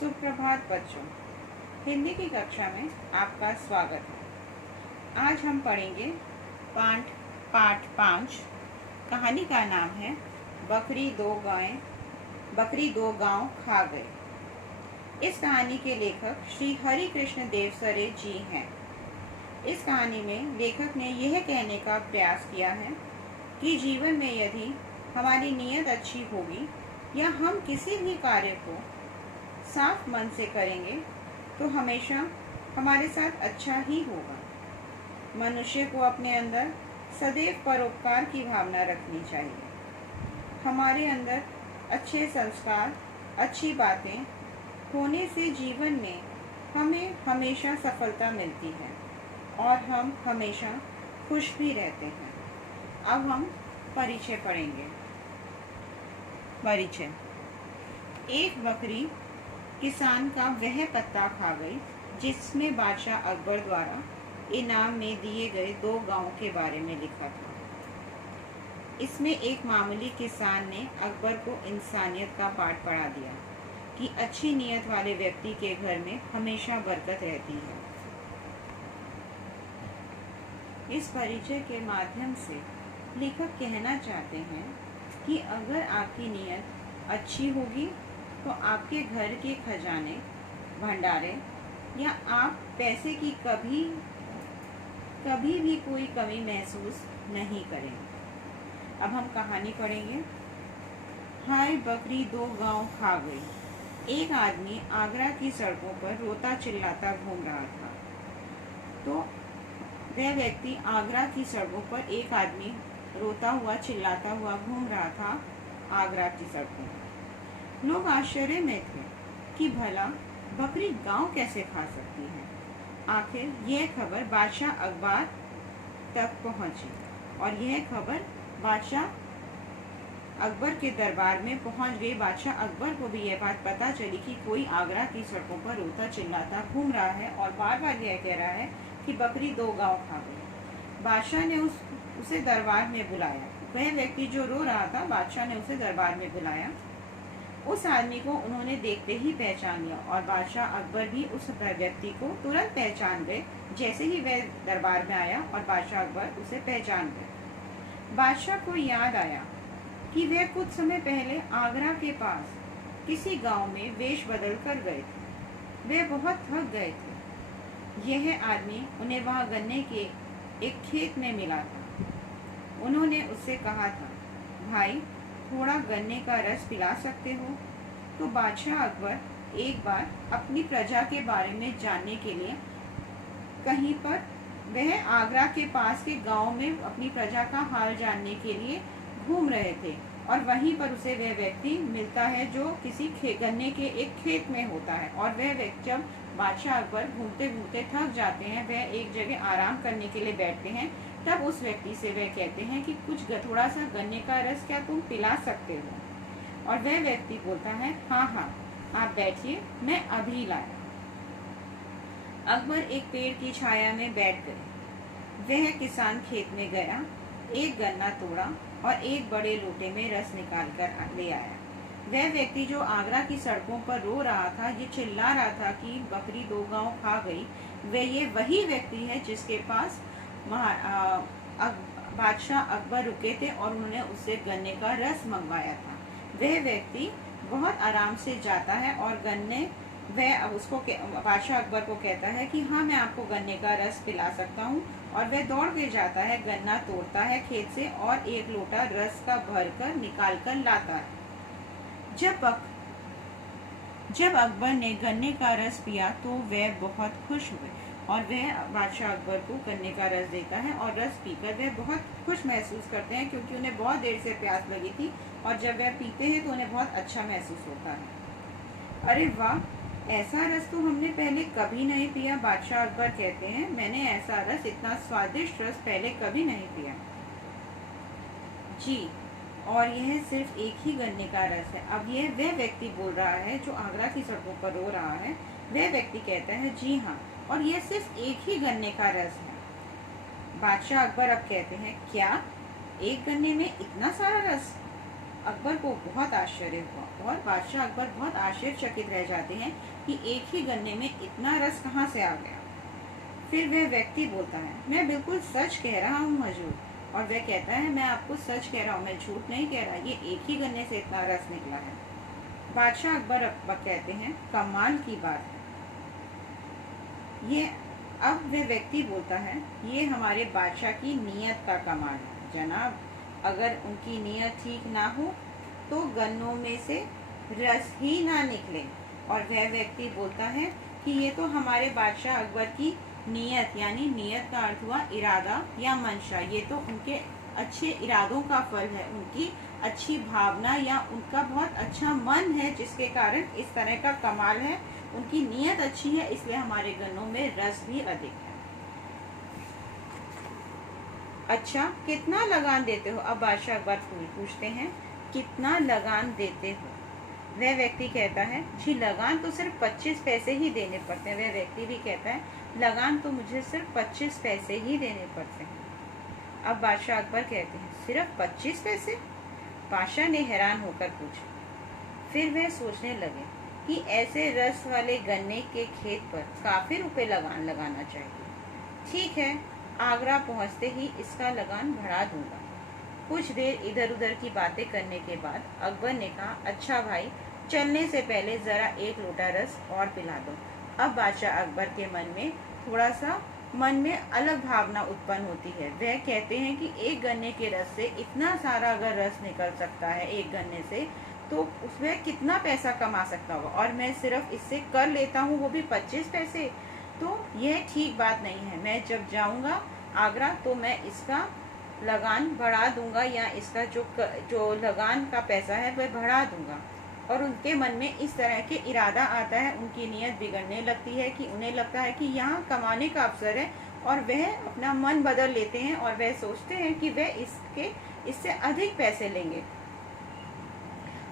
सुप्रभात बच्चों, हिंदी की कक्षा में आपका स्वागत है। आज हम पढ़ेंगे पाठ 5। कहानी का नाम है बकरी दो गांव खा गए। इस कहानी के लेखक श्री हरि कृष्ण देवसरे जी हैं। इस कहानी में लेखक ने यह कहने का प्रयास किया है कि जीवन में यदि हमारी नीयत अच्छी होगी या हम किसी भी कार्य को साफ मन से करेंगे तो हमेशा हमारे साथ अच्छा ही होगा। मनुष्य को अपने अंदर सदैव परोपकार की भावना रखनी चाहिए। हमारे अंदर अच्छे संस्कार, अच्छी बातें होने से जीवन में हमें हमेशा सफलता मिलती है और हम हमेशा खुश भी रहते हैं। अब हम परिचय पढ़ेंगे। परिचय। एक बकरी किसान का वह पत्ता खा गई जिसमें बादशाह अकबर द्वारा इनाम में दिए गए 2 गांवों के बारे में लिखा था। इसमें एक मामूली किसान ने अकबर को इंसानियत का पाठ पढ़ा दिया कि अच्छी नीयत वाले व्यक्ति के घर में हमेशा बरकत रहती है। इस परिचय के माध्यम से लेखक कहना चाहते हैं कि अगर आपकी नीयत अच्छी होगी तो आपके घर के खजाने, भंडारे या आप पैसे की कभी भी कोई कमी महसूस नहीं करेंगे। अब हम कहानी पढ़ेंगे। हाय बकरी 2 गांव खा गई। एक आदमी आगरा की सड़कों पर रोता चिल्लाता घूम रहा था। तो वह व्यक्ति आगरा की सड़कों पर एक आदमी रोता हुआ चिल्लाता हुआ घूम रहा था आगरा की सड़कों पर। लोग आश्चर्य में थे कि भला बकरी गांव कैसे खा सकती है। आखिर यह खबर बादशाह अकबर तक पहुंची और यह खबर बादशाह अकबर के दरबार में पहुंच गई। बादशाह अकबर को भी यह बात पता चली कि कोई आगरा की सड़कों पर रोता चिल्लाता घूम रहा है और बार बार यह कह रहा है कि बकरी 2 गांव खा गई। बादशाह ने उसे दरबार में बुलाया। वह व्यक्ति जो रो रहा था, बादशाह ने उसे दरबार में बुलाया। उस आदमी को उन्होंने देखते ही पहचान लिया और बादशाह अकबर भी उस व्यक्ति को तुरंत पहचान गए। जैसे ही वह दरबार में आया और बादशाह अकबर उसे पहचान गए। बादशाह को याद आया कि वह कुछ समय पहले आगरा के पास किसी गांव में वेश बदल कर गए थे। वे बहुत थक गए थे। यह आदमी उन्हें वहां गन्ने के एक खेत में मिला था। उन्होंने उससे कहा था, भाई थोड़ा गन्ने का रस पिला सकते हो? तो बादशाह अकबर एक बार अपनी प्रजा के बारे में जानने के लिए कहीं पर वह आगरा के पास के गांव में अपनी प्रजा का हाल जानने के लिए घूम रहे थे और वहीं पर उसे वह व्यक्ति मिलता है जो किसी गन्ने के एक खेत में होता है। और वह व्यक्ति जब बादशाह अकबर घूमते घूमते थक जाते हैं, वह एक जगह आराम करने के लिए बैठते हैं, तब उस व्यक्ति से वह कहते हैं कि थोड़ा सा गन्ने का रस क्या तुम पिला सकते हो? और वह व्यक्ति बोलता है, हाँ आप बैठिए, मैं अभी लाया। अकबर एक पेड़ की छाया में बैठ गए। वह किसान खेत में गया, एक गन्ना तोड़ा और एक बड़े लोटे में रस निकाल कर ले आया। वह व्यक्ति जो आगरा की सड़कों पर रो रहा था, ये चिल्ला रहा था कि बकरी 2 गांव खा गई, ये वही व्यक्ति है जिसके पास बादशाह अकबर रुके थे और उन्होंने उससे गन्ने का रस मंगवाया था। वह व्यक्ति बहुत आराम से जाता है और वह उसको बादशाह अकबर को कहता है कि हाँ, मैं आपको गन्ने का रस पिला सकता हूँ। और वह दौड़ के जाता है, गन्ना तोड़ता है खेत से और एक लोटा रस का भरकर निकाल कर लाता है। जब अकबर ने गन्ने का रस पिया तो वह बहुत खुश हुए और वह बादशाह अकबर को गन्ने का रस देता है और रस पीकर वह बहुत खुश महसूस करते हैं, क्योंकि उन्हें बहुत देर से प्यास लगी थी और जब वह पीते हैं तो उन्हें बहुत अच्छा महसूस होता है। अरे वाह, ऐसा रस तो हमने पहले कभी नहीं पिया। बादशाह अकबर कहते हैं, मैंने ऐसा रस, इतना स्वादिष्ट रस पहले कभी नहीं पिया जी। और यह सिर्फ एक ही गन्ने का रस है। अब यह वह व्यक्ति बोल रहा है जो आगरा की सड़कों पर रो रहा है। वह व्यक्ति कहता है, जी हाँ, और यह सिर्फ एक ही गन्ने का रस है। बादशाह अकबर अब कहते हैं, क्या एक गन्ने में इतना सारा रस? अकबर को बहुत आश्चर्य हुआ और बादशाह अकबर बहुत आश्चर्यचकित रह जाते हैं कि एक ही गन्ने में इतना रस कहाँ से आ गया। फिर वह व्यक्ति बोलता है, मैं बिल्कुल सच कह रहा हूँ हजूर। और वह कहता है, मैं आपको सच कह रहा हूँ, मैं झूठ नहीं कह रहा, ये एक ही गन्ने से इतना रस निकला है। बादशाह अकबर कहते हैं, कमाल की बात है ये। अब वह व्यक्ति बोलता है, ये हमारे बादशाह की नीयत का कमाल है जनाब। अगर उनकी नीयत ठीक ना हो तो गन्नों में से रस ही ना निकले। और वह व्यक्ति बोलता है कि ये तो हमारे बादशाह अकबर की नीयत, यानी नीयत का अर्थ हुआ इरादा या मंशा, ये तो उनके अच्छे इरादों का फल है, उनकी अच्छी भावना या उनका बहुत अच्छा मन है जिसके कारण इस तरह का कमाल है। उनकी नीयत अच्छी है इसलिए हमारे गन्नों में रस भी अधिक है। अच्छा, कितना लगान देते हो? अब बादशाह अकबर पूछते हैं, कितना लगान देते हो? वह व्यक्ति कहता है, जी लगान तो सिर्फ 25 पैसे ही देने पड़ते हैं। वह व्यक्ति भी कहता है, लगान तो मुझे सिर्फ 25 पैसे ही देने पड़ते हैं। अब बादशाह अकबर कहते हैं, सिर्फ 25 पैसे? बादशाह ने हैरान होकर पूछा। फिर वह सोचने लगे कि ऐसे रस वाले गन्ने के खेत पर काफी रुपए लगान लगाना चाहिए। ठीक है, आगरा पहुंचते ही इसका लगान बढ़ा दूंगा। कुछ देर इधर उधर की बातें करने के बाद अकबर ने कहा, अच्छा भाई, चलने से पहले जरा एक लोटा रस और पिला दो। अब बादशाह अकबर के मन में अलग भावना उत्पन्न होती है। वह कहते हैं कि एक गन्ने के रस से इतना सारा अगर रस निकल सकता है एक गन्ने से, तो उसमें कितना पैसा कमा सकता होगा, और मैं सिर्फ इससे कर लेता हूँ वो भी 25 पैसे। तो यह ठीक बात नहीं है। मैं जब जाऊँगा आगरा तो मैं इसका लगान बढ़ा दूंगा, या इसका जो लगान का पैसा है वह बढ़ा दूंगा। और उनके मन में इस तरह के इरादा आता है, उनकी नीयत बिगड़ने लगती है कि उन्हें लगता है कि यहाँ कमाने का अवसर है, और वह अपना मन बदल लेते हैं और वह सोचते हैं कि वह इससे अधिक पैसे लेंगे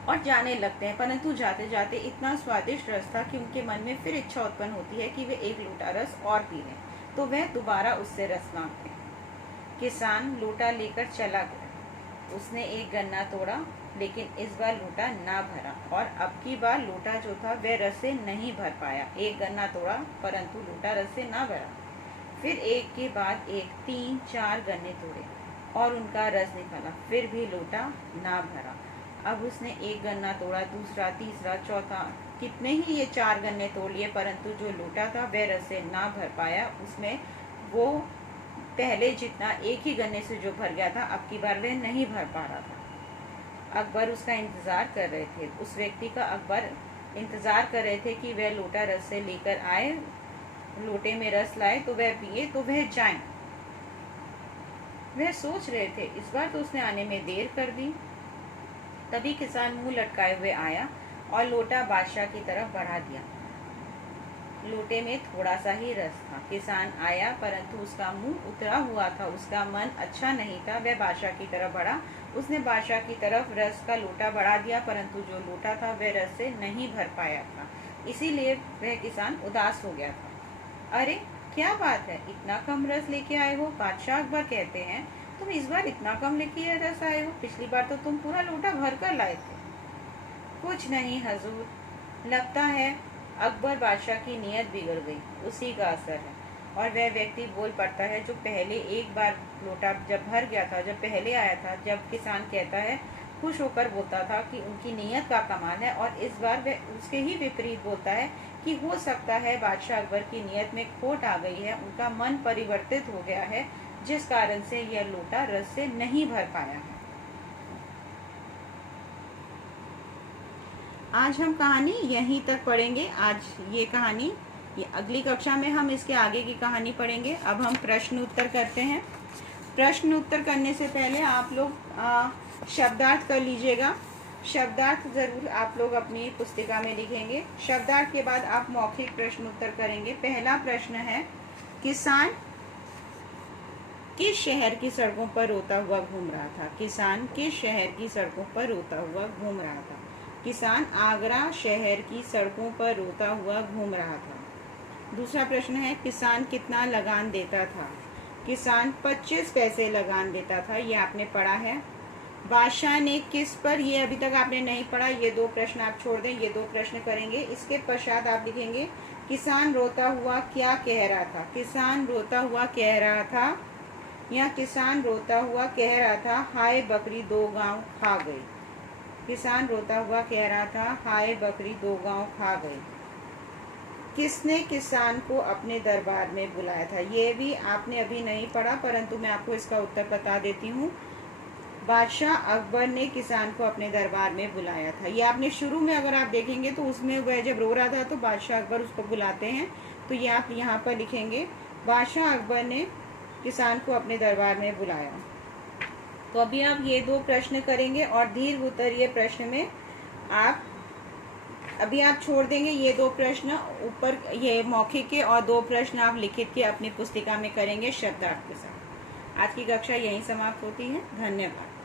और जाने लगते हैं। परंतु जाते जाते इतना स्वादिष्ट रस था कि उनके मन में फिर इच्छा उत्पन्न होती है कि वे एक लोटा रस और पी लें, तो वह दोबारा उससे रस मांगते हैं। किसान लोटा लेकर चला गया। उसने एक गन्ना तोड़ा, लेकिन इस बार लोटा ना भरा, और अब की बार लोटा जो था वह रस से नहीं भर पाया। एक गन्ना तोड़ा परंतु लोटा रस से ना भरा। फिर एक के बाद एक 3-4 गन्ने तोड़े और उनका रस निकला, फिर भी लोटा ना भरा। अब उसने एक गन्ना तोड़ा, दूसरा, तीसरा, चौथा, कितने ही ये 4 गन्ने तोड़ लिए, परंतु जो लोटा था वह रस से ना भर पाया। उसमें वो पहले जितना एक ही गन्ने से जो भर गया था, अब की बार वह नहीं भर पा रहा था। अकबर उसका इंतजार कर रहे थे, उस व्यक्ति का अकबर इंतजार कर रहे थे कि वह लोटा रस से लेकर आए, लोटे में रस लाए तो वह पिए, तो वह जाए। वह सोच रहे थे इस बार तो उसने आने में देर कर दी। तभी किसान मुंह लटकाए हुए आया और लोटा बादशाह की तरफ बढ़ा दिया। लोटे में थोड़ा सा ही रस था। किसान आया परंतु उसका मुंह उतरा हुआ था, उसका मन अच्छा नहीं था। वह बादशाह की तरफ बढ़ा, उसने बादशाह की तरफ रस का लोटा बढ़ा दिया, परंतु जो लोटा था वह रस से नहीं भर पाया था। इसीलिए वह किसान उदास हो गया था। अरे क्या बात है, इतना कम रस लेके आए हो? बादशाह अकबर कहते हैं, तुम इस बार इतना कम लेके रस आए हो, पिछली बार तो तुम पूरा लोटा भर कर लाए थे। कुछ नहीं हजूर, लगता है अकबर बादशाह की नीयत बिगड़ गई, उसी का असर है। और वह व्यक्ति बोल पड़ता है जो पहले एक बार लोटा जब भर गया था, जब पहले आया था, जब किसान कहता है, खुश होकर बोलता था कि उनकी नीयत का कमाल है, और इस बार वह उसके ही विपरीत बोलता है कि हो सकता है बादशाह अकबर की नीयत में खोट आ गई है, उनका मन परिवर्तित हो गया है, जिस कारण से यह लोटा रस से नहीं भर पाया है। आज हम कहानी यहीं तक पढ़ेंगे। आज ये कहानी, ये अगली कक्षा में हम इसके आगे की कहानी पढ़ेंगे। अब हम प्रश्न उत्तर करते हैं। प्रश्न उत्तर करने से पहले आप लोग शब्दार्थ कर लीजिएगा। शब्दार्थ जरूर आप लोग अपनी पुस्तिका में लिखेंगे। शब्दार्थ के बाद आप मौखिक प्रश्न उत्तर करेंगे। पहला प्रश्न है, किसान किस शहर की सड़कों पर रोता हुआ घूम रहा था? किसान किस शहर की सड़कों पर रोता हुआ घूम रहा था? किसान आगरा शहर की सड़कों पर रोता हुआ घूम रहा था। दूसरा प्रश्न है, किसान कितना लगान देता था? किसान 25 पैसे लगान देता था, ये आपने पढ़ा है। बादशाह ने किस पर, ये अभी तक आपने नहीं पढ़ा, ये 2 प्रश्न आप छोड़ दें, ये 2 प्रश्न करेंगे। इसके पश्चात आप लिखेंगे किसान रोता हुआ क्या कह रहा था। किसान रोता हुआ कह रहा था, या किसान रोता हुआ कह रहा था हाय बकरी 2 गांव खा गई। किसान रोता हुआ कह रहा था हाय बकरी 2 गांव खा गई। किसने किसान को अपने दरबार में बुलाया था, ये भी आपने अभी नहीं पढ़ा, परंतु मैं आपको इसका उत्तर बता देती हूँ। बादशाह अकबर ने किसान को अपने दरबार में बुलाया था। ये आपने शुरू में अगर आप देखेंगे तो उसमें वह जब रो रहा था तो बादशाह अकबर उसको बुलाते हैं, तो ये आप यहाँ पर लिखेंगे बादशाह अकबर ने किसान को अपने दरबार में बुलाया। तो अभी आप ये 2 प्रश्न करेंगे और दीर्घ उत्तरीय प्रश्न में आप अभी आप छोड़ देंगे ये 2 प्रश्न ऊपर, ये मौखिक के, और 2 प्रश्न आप लिखित के अपनी पुस्तिका में करेंगे शब्दार्थ के साथ। आज की कक्षा यहीं समाप्त होती है। धन्यवाद।